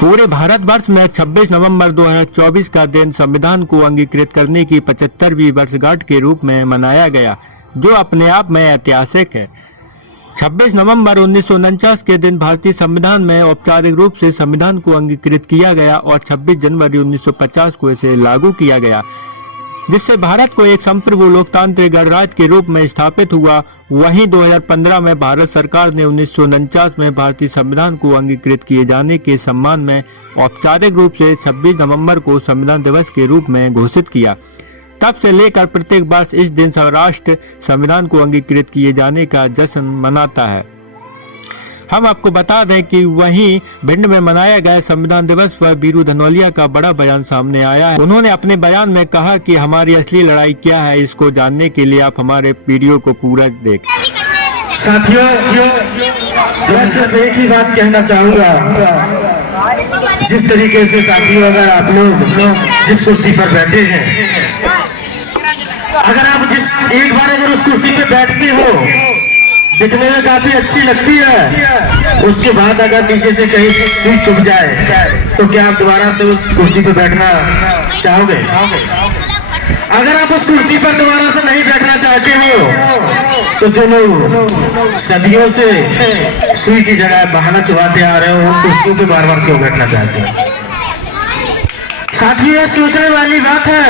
पूरे भारतवर्ष में 26 नवंबर 2024 का दिन संविधान को अंगीकृत करने की 75वीं वर्षगांठ के रूप में मनाया गया, जो अपने आप में ऐतिहासिक है। 26 नवंबर 1949 के दिन भारतीय संविधान में औपचारिक रूप से संविधान को अंगीकृत किया गया और 26 जनवरी 1950 को इसे लागू किया गया, जिससे भारत को एक संप्रभु लोकतांत्रिक गणराज्य के रूप में स्थापित हुआ। वहीं 2015 में भारत सरकार ने 1949 में भारतीय संविधान को अंगीकृत किए जाने के सम्मान में औपचारिक रूप से 26 नवंबर को संविधान दिवस के रूप में घोषित किया। तब से लेकर प्रत्येक वर्ष इस दिन राष्ट्र संविधान को अंगीकृत किए जाने का जश्न मनाता है। हम आपको बता दें कि वहीं भिंड में मनाया गया संविधान दिवस पर वीरू धनोलिया का बड़ा बयान सामने आया है। उन्होंने अपने बयान में कहा कि हमारी असली लड़ाई क्या है, इसको जानने के लिए आप हमारे वीडियो को पूरा देखें। साथियों, मैं सिर्फ एक ही बात कहना चाहूँगा। जिस तरीके से साथियों, अगर आप लोग जिस कुर्सी पर बैठे हैं, अगर आप एक बार अगर उस कुर्सी पे बैठते हो, दिखने में काफी अच्छी लगती है, उसके बाद अगर नीचे से कहीं सुई चुभ जाए तो क्या आप दोबारा से उस कुर्सी पर बैठना चाहोगे? अगर आप उस कुर्सी पर दोबारा से नहीं बैठना चाहते हो तो जो लोग सदियों से सुई की जगह बहाना चुभाते आ रहे हो, उन कुर्सियों पे बार बार क्यों बैठना चाहते हो? साथियों, सोचने वाली बात है,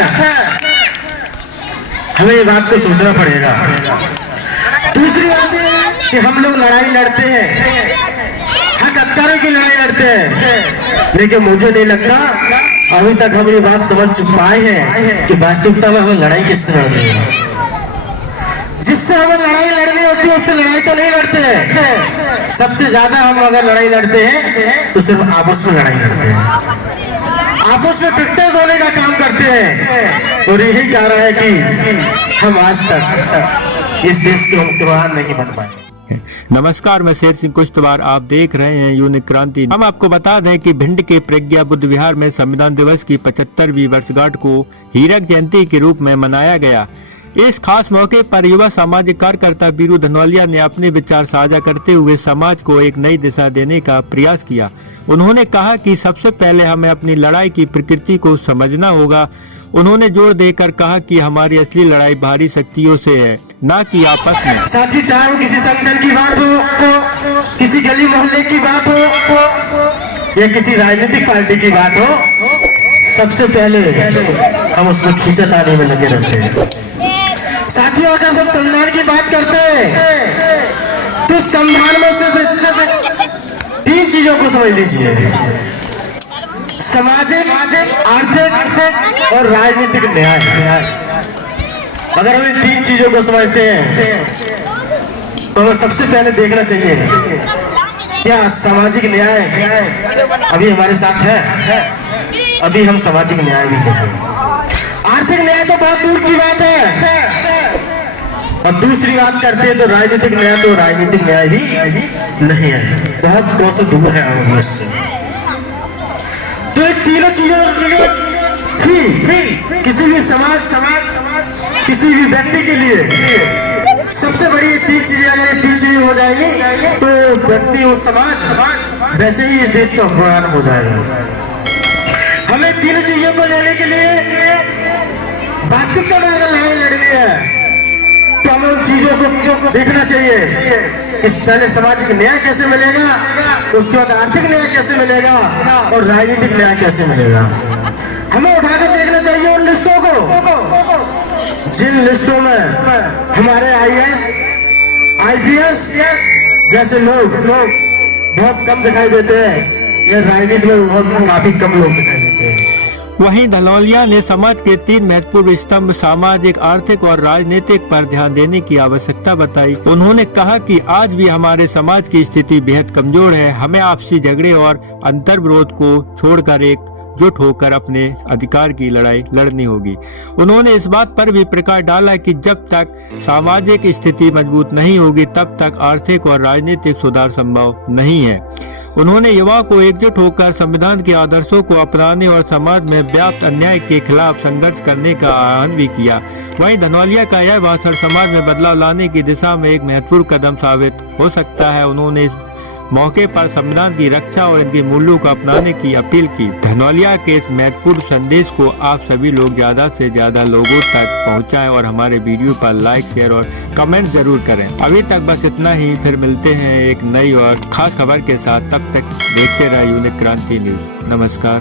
हमें ये बात को सोचना पड़ेगा। दूसरी बात है कि हम लोग लड़ाई लड़ते हैं, हक अधिकारों की लड़ाई लड़ते हैं, लेकिन मुझे नहीं लगता अभी तक हम ये बात समझ पाए हैं कि वास्तविकता में हमें लड़ाई किससे लड़नी है। जिससे हमें लड़ाई लड़नी होती है उससे लड़ाई तो नहीं लड़ते हैं। सबसे ज्यादा हम अगर लड़ाई लड़ते हैं तो सिर्फ आपस में लड़ाई लड़ते हैं, आपस में फिटनेस होने का काम करते हैं। और यही कारण है कि हम आज तक इस देश के हुक्मरान नहीं बन पाए। नमस्कार, मैं शेर सिंह कुश्तवार, आप देख रहे हैं यूनिक क्रांति। हम आपको बता दें कि भिंड के प्रज्ञा बुद्ध विहार में संविधान दिवस की 75वीं वर्षगांठ को हीरक जयंती के रूप में मनाया गया। इस खास मौके पर युवा सामाजिक कार्यकर्ता वीरू धनोलिया ने अपने विचार साझा करते हुए समाज को एक नई दिशा देने का प्रयास किया। उन्होंने कहा कि सबसे पहले हमें अपनी लड़ाई की प्रकृति को समझना होगा। उन्होंने जोर देकर कहा कि हमारी असली लड़ाई बाहरी शक्तियों से है, ना कि आपस में। साथी, चाहे वो किसी संगठन की बात हो, किसी गली मोहल्ले की बात हो या किसी राजनीतिक पार्टी की बात हो, सबसे पहले हम उसको खींचतानी में लगे रहते हैं। साथियों, अगर हम संविधान की बात करते हैं तो संविधान में सिर्फ 3 चीजों को समझ लीजिए: सामाजिक, आर्थिक और राजनीतिक न्याय। अगर हम इन 3 चीजों को समझते हैं तो हमें सबसे पहले देखना चाहिए क्या सामाजिक न्याय अभी हमारे साथ है? अभी हम सामाजिक न्याय भी नहीं है। आर्थिक न्याय तो बहुत दूर की बात है। और दूसरी बात करते हैं तो राजनीतिक न्याय, तो राजनीतिक न्याय भी नहीं है, बहुत कोसों दूर है हम इससे। तो ये तीनों चीजों ही किसी भी समाज, किसी भी व्यक्ति के लिए सबसे बड़ी 3 चीजें, अगर ये 3 चीजें हो जाएंगी तो व्यक्ति और समाज वैसे ही इस देश का उपकरण हो जाएगा। हमें तीनों चीजों को लेने के लिए वास्तविकता में अगर लड़ाई लड़नी है तो हमें उन चीजों को देखना चाहिए। इस पहले सामाजिक न्याय कैसे मिलेगा, उसके बाद आर्थिक न्याय कैसे मिलेगा और राजनीतिक न्याय कैसे मिलेगा। हमें उठाकर देखना चाहिए उन लिस्टों को जिन लिस्टों में हमारे IAS, IPS जैसे लोग बहुत कम दिखाई देते हैं, या राजनीति में बहुत काफी कम लोग दिखाई देते हैं। वहीं धनोलिया ने समाज के 3 महत्वपूर्ण स्तंभ सामाजिक, आर्थिक और राजनीतिक पर ध्यान देने की आवश्यकता बताई। उन्होंने कहा कि आज भी हमारे समाज की स्थिति बेहद कमजोर है। हमें आपसी झगड़े और अंतर्विरोध को छोड़कर एकजुट होकर अपने अधिकार की लड़ाई लड़नी होगी। उन्होंने इस बात पर भी प्रकाश डाला कि जब तक सामाजिक स्थिति मजबूत नहीं होगी तब तक आर्थिक और राजनीतिक सुधार संभव नहीं है। उन्होंने युवाओं को एकजुट होकर संविधान के आदर्शों को अपनाने और समाज में व्याप्त अन्याय के खिलाफ संघर्ष करने का आह्वान भी किया। वहीं धनोलिया का यह भाषण समाज में बदलाव लाने की दिशा में एक महत्वपूर्ण कदम साबित हो सकता है। उन्होंने इस मौके पर संविधान की रक्षा और इनके मूल्यों को अपनाने की अपील की। धनौलिया के इस महत्वपूर्ण संदेश को आप सभी लोग ज्यादा से ज्यादा लोगों तक पहुंचाएं और हमारे वीडियो पर लाइक, शेयर और कमेंट जरूर करें। अभी तक बस इतना ही, फिर मिलते हैं एक नई और खास खबर के साथ। तब तक देखते रहिए यूनिक क्रांति न्यूज। नमस्कार।